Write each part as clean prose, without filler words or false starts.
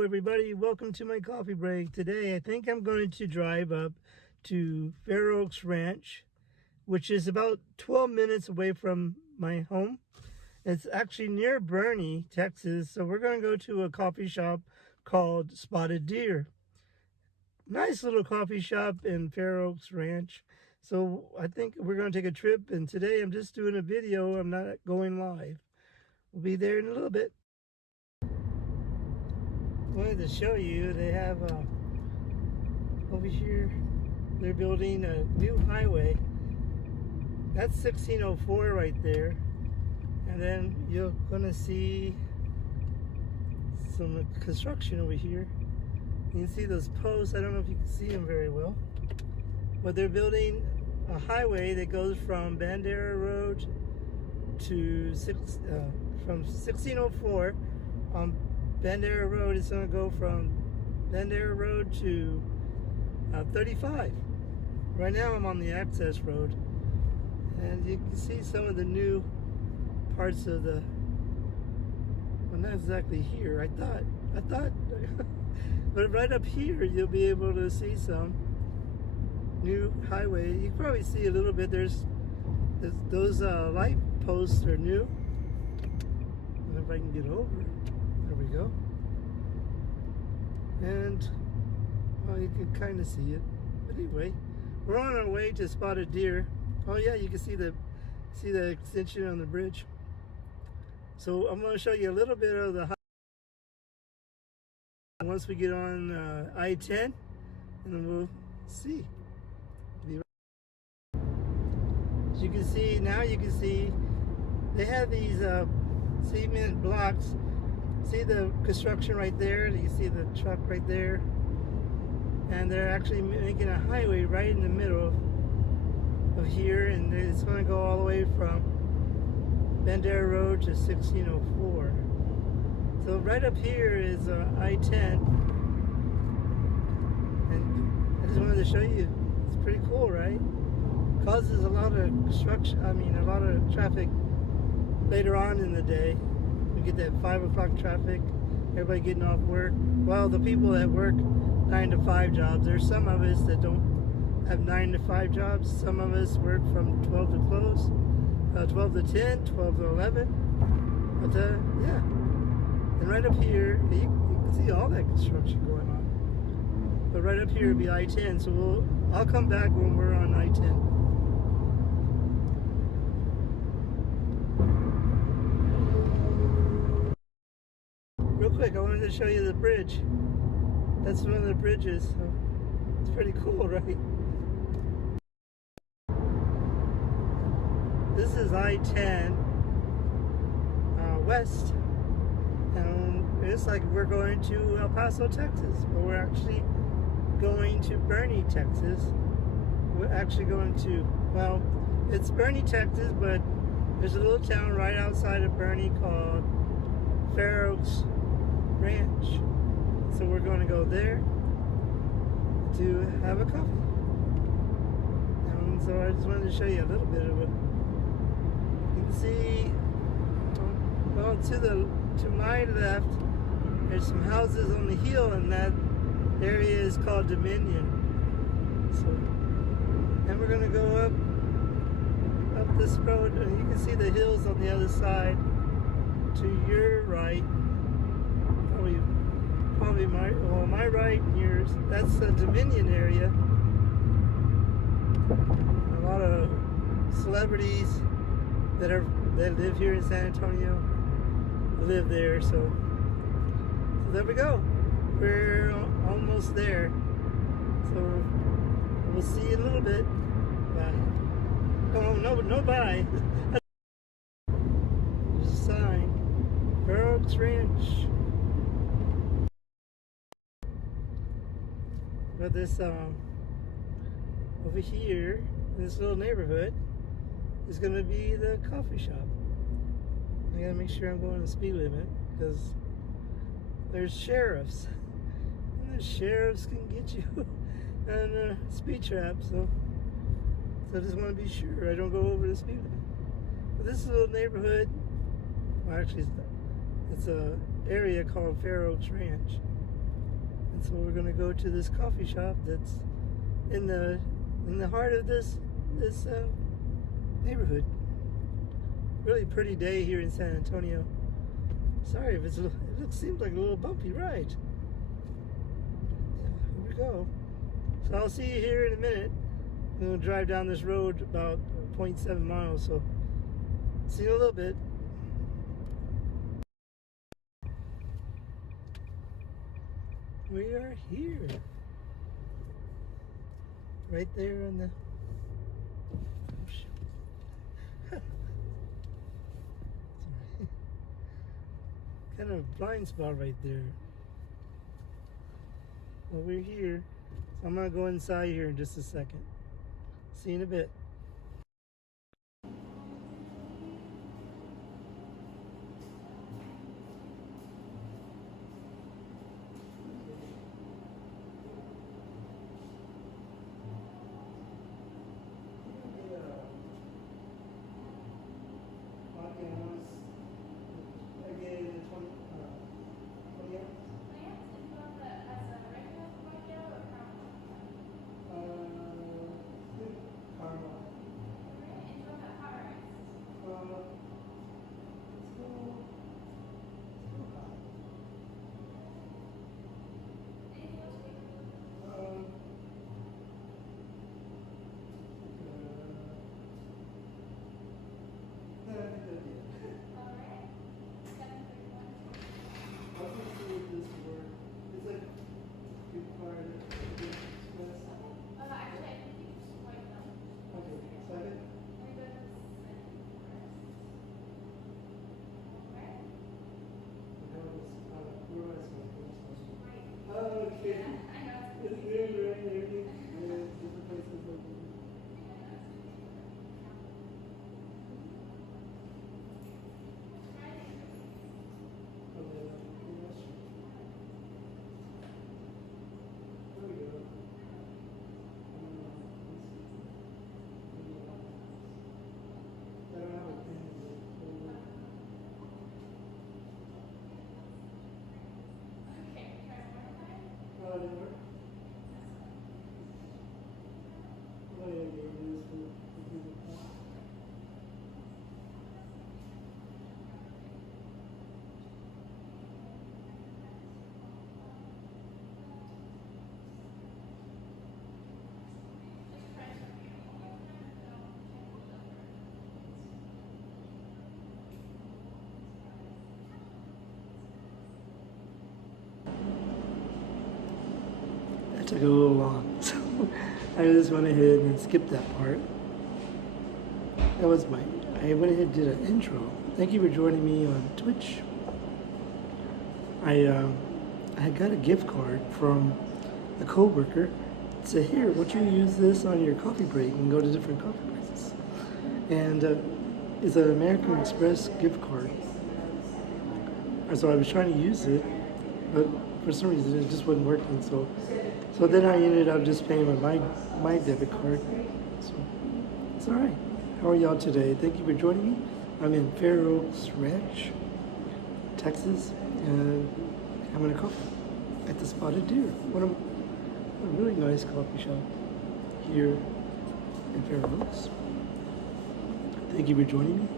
Hello everybody, welcome to my coffee break. Today I think I'm going to drive up to Fair Oaks Ranch, which is about 12 minutes away from my home. It's actually near Boerne, Texas, so we're going to go to a coffee shop called Spotted Deer. Nice little coffee shop in Fair Oaks Ranch. So I think we're going to take a trip, and today I'm just doing a video. I'm not going live. We'll be there in a little bit. Wanted to show you, they have over here, they're building a new highway. That's 1604 right there, and then you're gonna see some construction over here. You can see those posts. I don't know if you can see them very well, but they're building a highway that goes from Bandera Road to from 1604 on Bandera Road. Is going to go from Bandera Road to 35. Right now I'm on the access road, and you can see some of the new parts of the, well, not exactly here. I thought but right up here you'll be able to see some new highway. You can probably see a little bit. There's those light posts are new. I don't know if I can get over. There we go. And well, you can kind of see it. But anyway, we're on our way to Spotted Deer. Oh yeah, you can see the extension on the bridge. So I'm going to show you a little bit of the highway once we get on I-10, and then we'll see. As you can see, now you can see they have these cement blocks. See the construction right there? You see the truck right there? And they're actually making a highway right in the middle of here, and it's going to go all the way from Bandera Road to 1604. So right up here is I-10, and I just wanted to show you. It's pretty cool, right? Causes a lot of construction, a lot of traffic later on in the day. We get that 5 o'clock traffic, everybody getting off work. Well, the people that work 9 to 5 jobs, there's some of us that don't have 9 to 5 jobs. Some of us work from 12 to close, 12 to 10, 12 to 11. But yeah, and right up here, you can see all that construction going on. But right up here would be I-10, so I'll come back when we're on I-10. Real quick, I wanted to show you the bridge. That's one of the bridges. So it's pretty cool, right? This is I-10 west, and it's like we're going to El Paso, Texas, but we're actually going to Boerne, Texas. We're actually going to, well, it's Boerne, Texas, but there's a little town right outside of Boerne called Fair Oaks Ranch. So we're going to go there to have a coffee. And so I just wanted to show you a little bit of it. You can see, well, to my left, there's some houses on the hill, and that area is called Dominion. So, and we're going to go up this road, and you can see the hills on the other side to your right. Probably my right and yours. That's the Dominion area. A lot of celebrities that live here in San Antonio live there. So there we go. We're almost there. So we'll see you in a little bit. Bye. Oh no, bye. There's a sign. Fair Oaks Ranch. But this over here in this little neighborhood is going to be the coffee shop. I gotta make sure I'm going the speed limit, because there's sheriffs, and the sheriffs can get you on a speed trap. So I just want to be sure I don't go over the speed limit. But this little neighborhood, well, actually it's a area called Fair Oaks Ranch. So we're gonna go to this coffee shop that's in the heart of this neighborhood. Really pretty day here in San Antonio. Sorry if seems like a little bumpy ride. Yeah, here we go. So I'll see you here in a minute. I'm gonna drive down this road about 0.7 miles. So see you in a little bit. We are here. Right there on the... Oh, shoot. Kind of a blind spot right there. Well, we're here. So I'm going to go inside here in just a second. See you in a bit. That took a little long, so I just went ahead and skipped that part. I went ahead and did an intro. Thank you for joining me on Twitch. I got a gift card from a coworker. It said, here, why don't you use this on your coffee break and go to different coffee places. And it's an American Express gift card. And so I was trying to use it, but for some reason it just wasn't working. So then I ended up just paying with my debit card. So it's all right. How are y'all today? Thank you for joining me. I'm in Fair Oaks Ranch, Texas, and having a coffee at the Spotted Deer. A really nice coffee shop here in Fair Oaks. Thank you for joining me.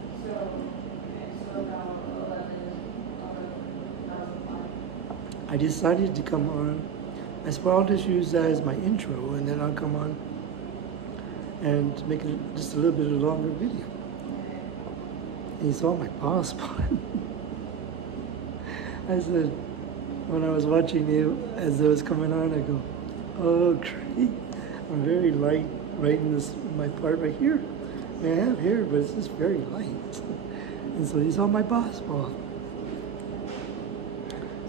I decided to come on. I said, well, I'll just use that as my intro, and then I'll come on and make it just a little bit of a longer video. And you saw my paw spot. I said, when I was watching you as it was coming on, I go, oh great, I'm very light right in my part right here. I mean, I have hair, but it's just very light. And so you saw my paw spot.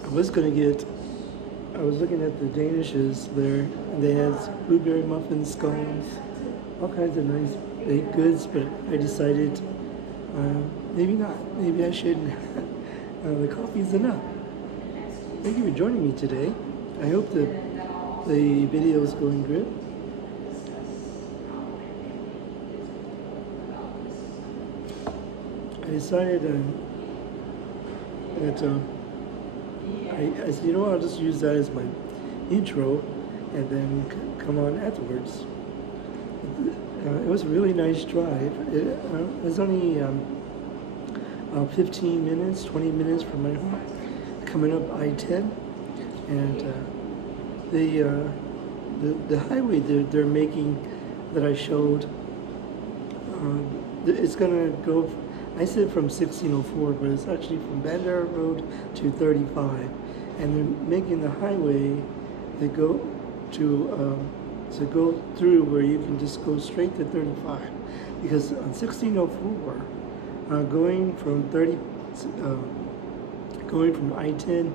I was looking at the Danishes there, and they had blueberry muffins, scones, all kinds of nice baked goods, but I decided maybe not. Maybe I shouldn't. The coffee's enough. Thank you for joining me today. I hope that the video is going good. I decided that I said, you know what, I'll just use that as my intro and then come on afterwards. It was a really nice drive. It was only 15 minutes, 20 minutes from my home, coming up I-10, and the highway they're making that I showed, it's gonna go. I said from 1604, but it's actually from Bandera Road to 35, and they're making the highway that go to go through where you can just go straight to 35, because on 1604, going from I-10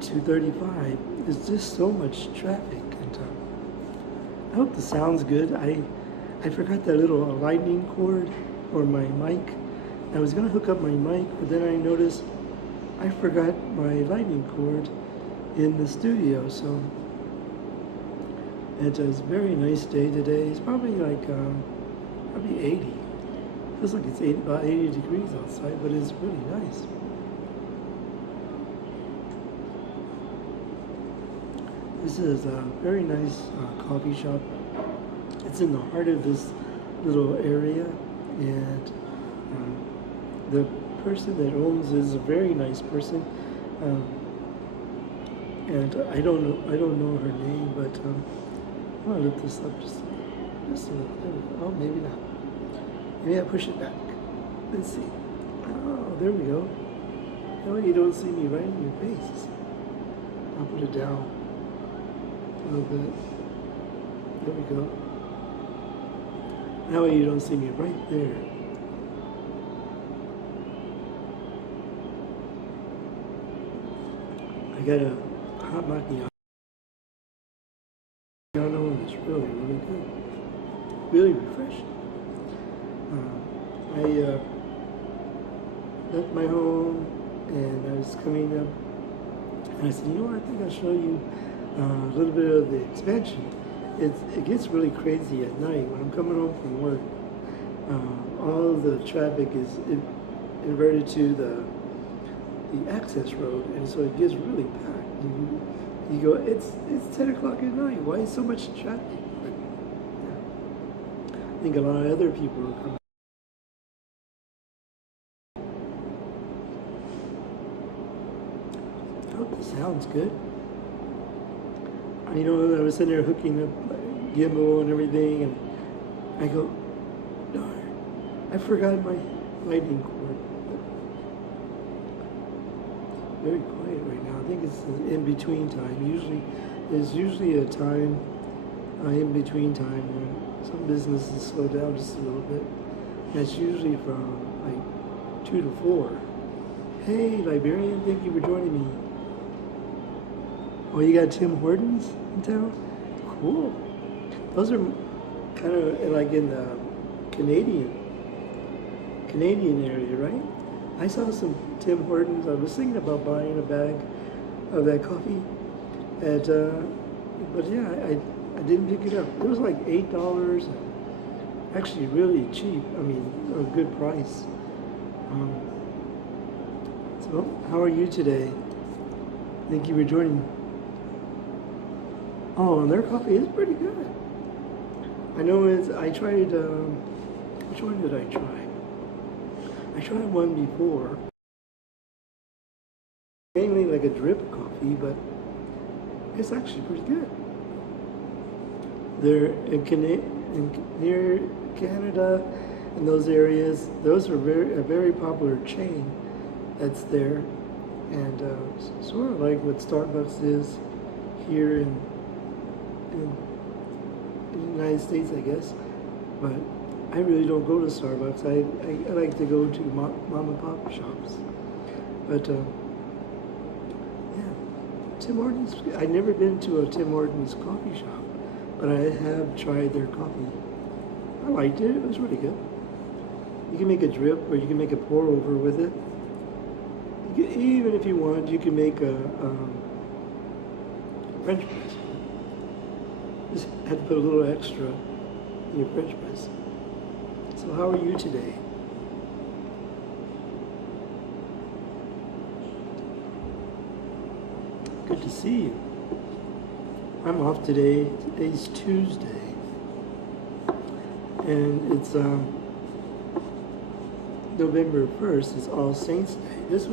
to 35 is just so much traffic, and I hope the sound's good. I forgot that little lightning cord for my mic. I was gonna hook up my mic, but then I noticed I forgot my lightning cord in the studio. So it's a very nice day today. It's probably like probably 80. Feels like it's about 80 degrees outside, but it's really nice. This is a very nice coffee shop. It's in the heart of this little area, and the person that owns is a very nice person. And I don't know her name, but I'm gonna look this up just a little. There we go. Oh, maybe not. Maybe I push it back. Let's see. Oh, there we go. That way you don't see me right in your face. I'll put it down a little bit. There we go. That way you don't see me right there. I got a hot macchiato. And it's really, really good. Really refreshing. I left my home and I was coming up and I said, you know what, I think I'll show you a little bit of the expansion. It gets really crazy at night when I'm coming home from work. All of the traffic is inverted to the access road, and so it gets really packed. You go, it's 10 o'clock at night. Why is so much traffic? But, yeah. I think a lot of other people are coming. I hope this sounds good. I was sitting there hooking up gimbal and everything, and I go, darn, I forgot my lightning cord. Very quiet right now. I think it's in between time. There's usually a time in between time when some businesses slow down just a little bit. That's usually from like 2 to 4. Hey, Liberian, thank you for joining me. Oh, you got Tim Hortons in town? Cool. Those are kind of like in the Canadian area, right? I saw some Tim Hortons. I was thinking about buying a bag of that coffee, but yeah, I didn't pick it up. It was like $8, actually really cheap. I mean, a good price. So, how are you today? Thank you for joining. Oh, and their coffee is pretty good. I know I tried, which one did I try? I tried one before. Mainly like a drip coffee, but it's actually pretty good. They're near Canada and those areas. Those are a very popular chain that's there, and sort of like what Starbucks is here in the United States, I guess. But I really don't go to Starbucks. I like to go to mom and pop shops. But yeah, Tim Hortons. I've never been to a Tim Hortons coffee shop, but I have tried their coffee. I liked it. It was really good. You can make a drip, or you can make a pour over with it. Even if you want, you can make a French press. Just have to put a little extra in your French press. So how are you today? Good to see you. I'm off today. Today's Tuesday, and it's November 1st. It's All Saints Day. This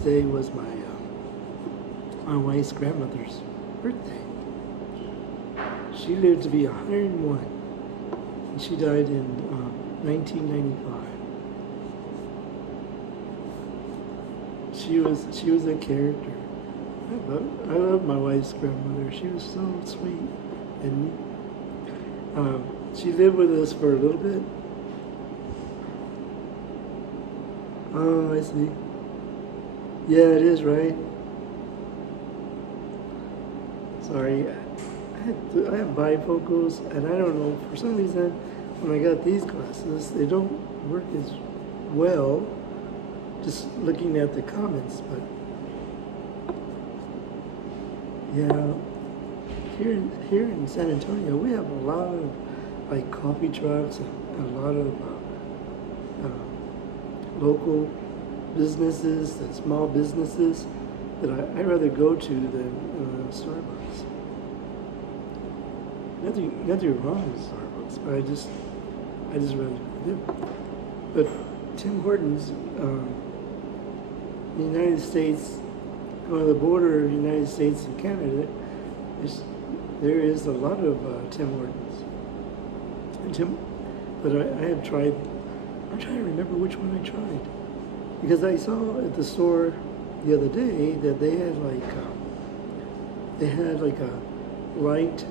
day was my wife's grandmother's birthday. She lived to be 101, and she died in 1995. She was a character. I love my wife's grandmother. She was so sweet, and she lived with us for a little bit. Oh, I see. Yeah, it is right. Sorry, I have bifocals, and I don't know, for some reason when I got these glasses, they don't work as well. Just looking at the comments, but. Yeah, here in San Antonio, we have a lot of like coffee trucks and a lot of local businesses and small businesses that I'd rather go to than Starbucks. Nothing wrong with Starbucks, but I just rather do. But Tim Hortons, the United States. On the border of the United States and Canada, there is a lot of Tim Hortons. But I have tried. I'm trying to remember which one I tried, because I saw at the store the other day that they had like a light,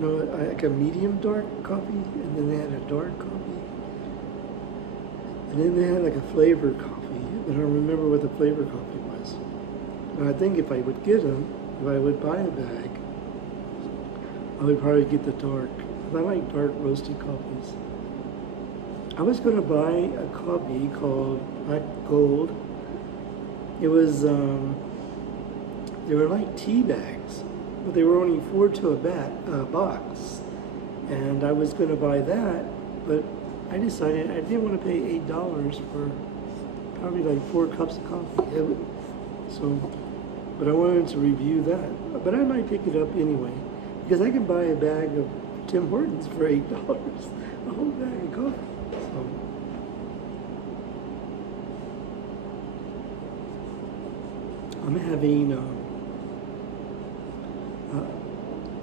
like a medium dark coffee, and then they had a dark coffee, and then they had like a flavor coffee. I don't remember what the flavor coffee was. And I think if I would get them, if I would buy a bag, I would probably get the dark. I like dark roasted coffees. I was going to buy a coffee called Black Gold. It was, they were like tea bags, but they were only 4 to a box. And I was going to buy that, but I decided I didn't want to pay $8 for probably like 4 cups of coffee. But I wanted to review that. But I might pick it up anyway, because I can buy a bag of Tim Hortons for $8, a whole bag of coffee. So I'm having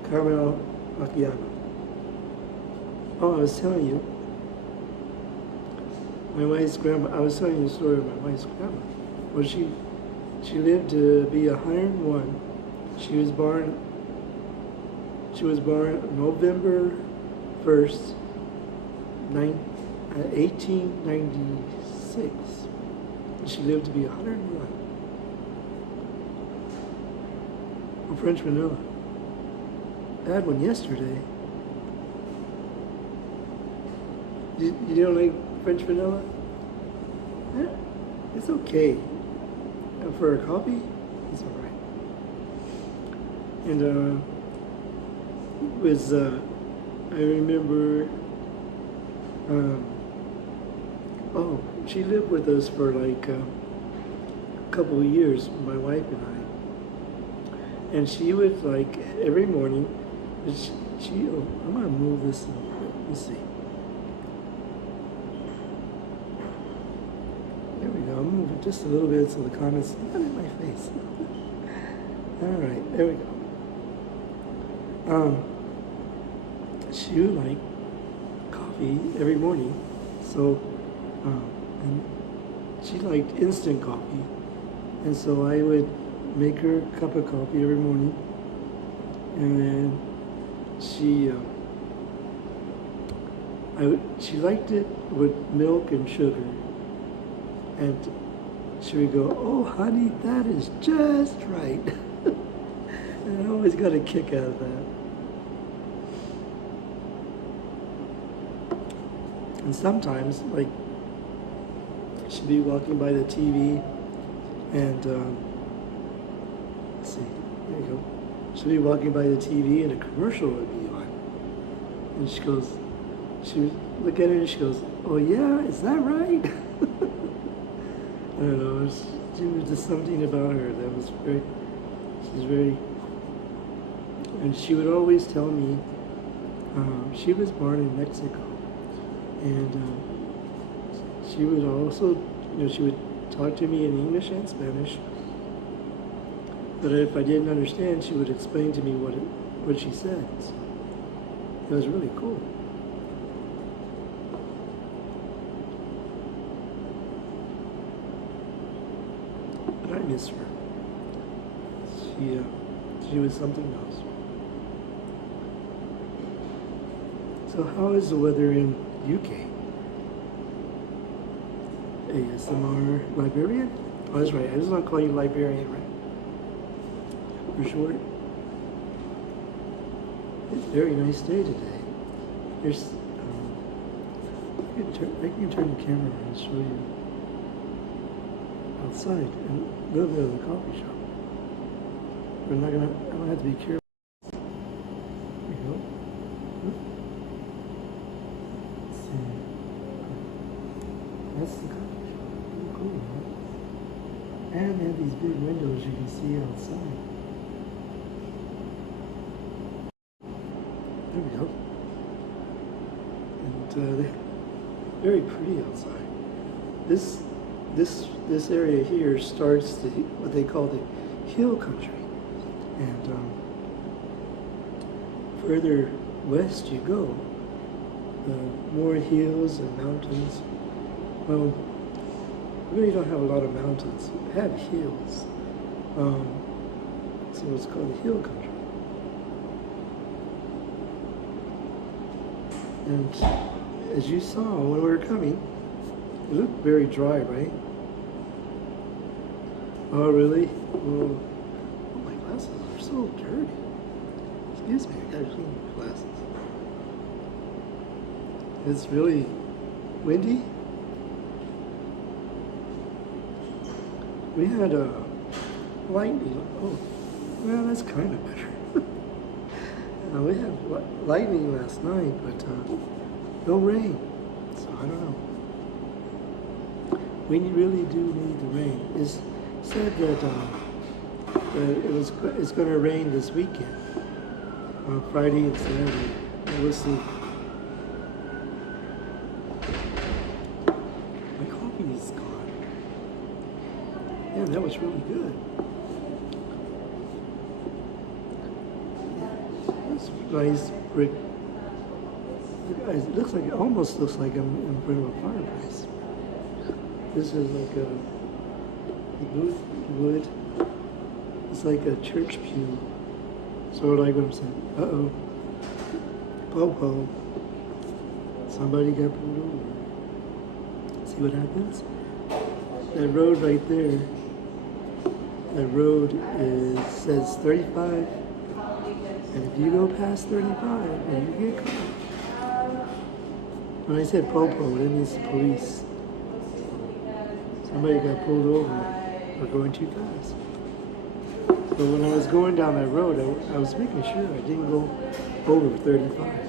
caramel macchiato. Oh, I was telling you, my wife's grandma. I was telling you the story of my wife's grandma. Well, she lived to be 101. She was born November 1st, 1896. And she lived to be 101. From French vanilla. I had one yesterday. You don't like French vanilla? Yeah, it's okay. For a coffee, it's all right. And I remember, she lived with us for like a couple of years, my wife and I. And she would like every morning, I'm gonna move this, let's see. I'll move it just a little bit so the comments not in my face. All right, there we go. She would like coffee every morning, so and she liked instant coffee, and so I would make her a cup of coffee every morning, and then she liked it with milk and sugar. And she would go, "Oh, honey, that is just right." And I always got a kick out of that. And sometimes, like, she'd be walking by the TV, and let's see, there you go. She'd be walking by the TV, and a commercial would be on, and she would look at it, and she goes, "Oh yeah, is that right?" I don't know, there was just something about her that was she's very And she would always tell me she was born in Mexico, and she would also, she would talk to me in English and Spanish. But if I didn't understand, she would explain to me what she said. So it was really cool. But I miss her. She was something else. So how is the weather in UK? ASMR librarian? Oh, that's right. I just want to call you librarian, right? For short. It's a very nice day today. There's, I can turn the camera and show you outside and a little bit of the coffee shop. But I'm gonna have to be careful. There we go. Let's see. That's the coffee shop. Pretty cool, huh? And they have these big windows you can see outside. There we go. And they're very pretty outside. This area here starts what they call the hill country. And further west you go, more hills and mountains. Well, we really don't have a lot of mountains. We have hills. So it's called the hill country. And as you saw when we were coming, it looked very dry, right? Oh, really? Oh, my glasses are so dirty. Excuse me, I gotta clean my glasses. It's really windy. We had lightning. Oh, well, that's kind of better. We had lightning last night, but no rain. So I don't know. We really do need the rain. It's said that it's going to rain this weekend, on Friday and Saturday. We'll see. My coffee is gone. Yeah, that was really good. Nice brick. It almost looks like I'm in front of a fireplace. This is like a wood. It's like a church pew. Sort of like what I'm saying. Uh-oh. Po-po. Somebody got pulled over. See what happens? That road right there, that road says 35. And if you go past 35 and you get caught, when I said po-po, that means the police. Somebody got pulled over for going too fast. But when I was going down that road, I was making sure I didn't go over 35.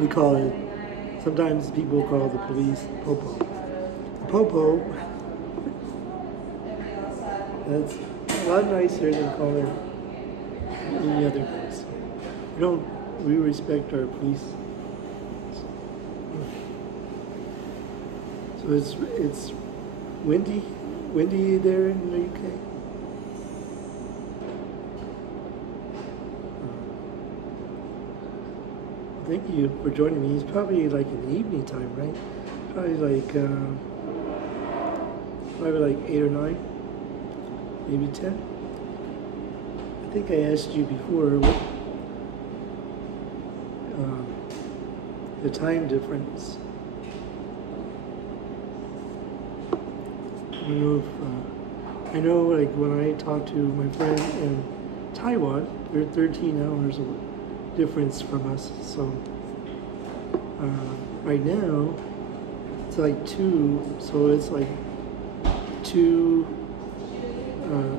We call it, sometimes people call the police po-po. The po-po, that's a lot nicer than calling any other place. We respect our police. So it's windy there in the UK. Thank you for joining me. It's probably like in the evening time, right? Probably like 8 or 9. Maybe 10. I think I asked you before what the time difference. I don't know if I know, like when I talk to my friend in Taiwan, they're 13 hours of difference from us. So right now it's like 2, so it's like 2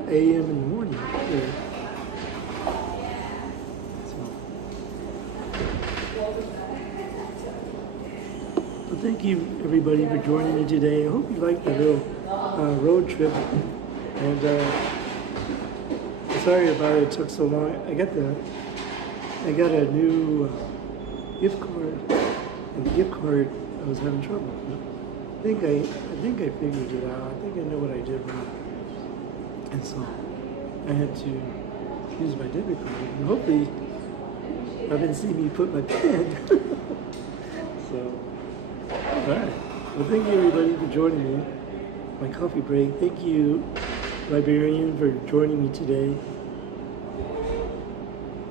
a.m. in the morning there. So thank you everybody for joining me today. I hope you liked the little road trip And sorry about it took so long. I got a new gift card, and the gift card I was having trouble. I think I figured it out. I think I know what I did wrong, and so I had to use my debit card. And hopefully, I didn't see me put my PIN. So, all right. Well, thank you everybody for joining me. My coffee break. Thank you, Librarian, for joining me today.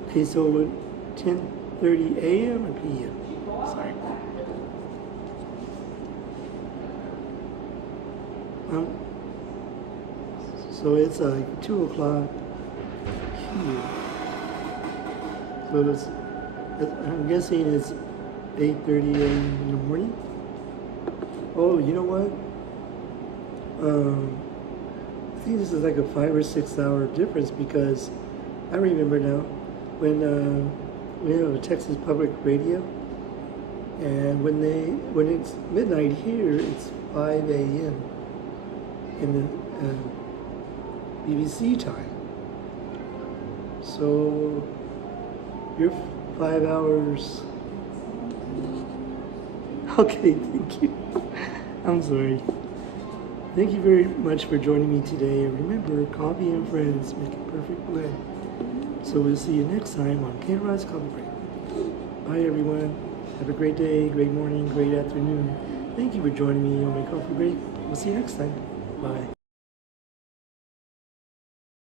Okay, so 10:30 a.m. or p.m. Sorry. So it's 2 o'clock here. So I'm guessing it's 8:30 a.m. in the morning. Oh, you know what? I think this is like a 5 or 6 hour difference, because I remember now when we have a Texas Public Radio, and when it's midnight here, it's 5 a.m. in the BBC time. So you're 5 hours. Okay, thank you. I'm sorry. Thank you very much for joining me today. And remember, coffee and friends make a perfect blend. So we'll see you next time on K-Rod's Coffee Break. Bye, everyone. Have a great day, great morning, great afternoon. Thank you for joining me on my coffee break. We'll see you next time. Bye.